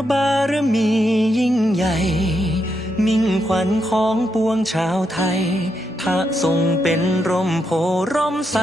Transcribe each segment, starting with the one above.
ระบารมียิ่งใหญ่ มิ่งขวัญของปวงชาวไทย พระทรงเป็นร่มโพร่มใส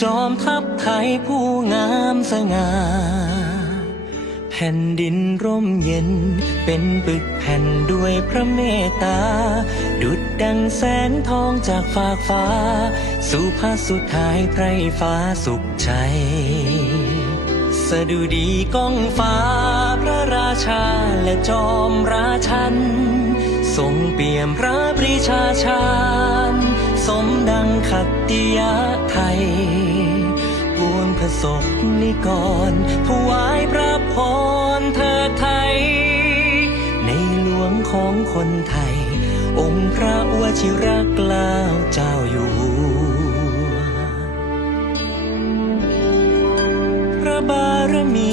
จอมทัพไทยผู้งามสง่าแผ่นดินร่มเย็น เป็นปึกแผ่นด้วยพระเมตตา ดุดดังแสงทองจากฟากฟ้า สู่พระสุดท้ายไพรฟ้าสุขใจ สดุดีก้องฟ้าพระ ชาและจอมราชัน ทรงเปี่ยมพระปรีชาชาญสมดังขัตติยะไทยปวงพระศกนิกรถวายพระพรเธอไทย ในหลวงของคนไทย องค์พระวชิรเกล้าเจ้าอยู่หัวพระบารมี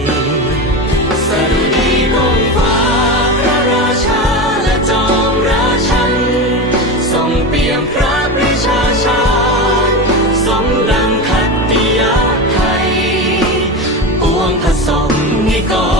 único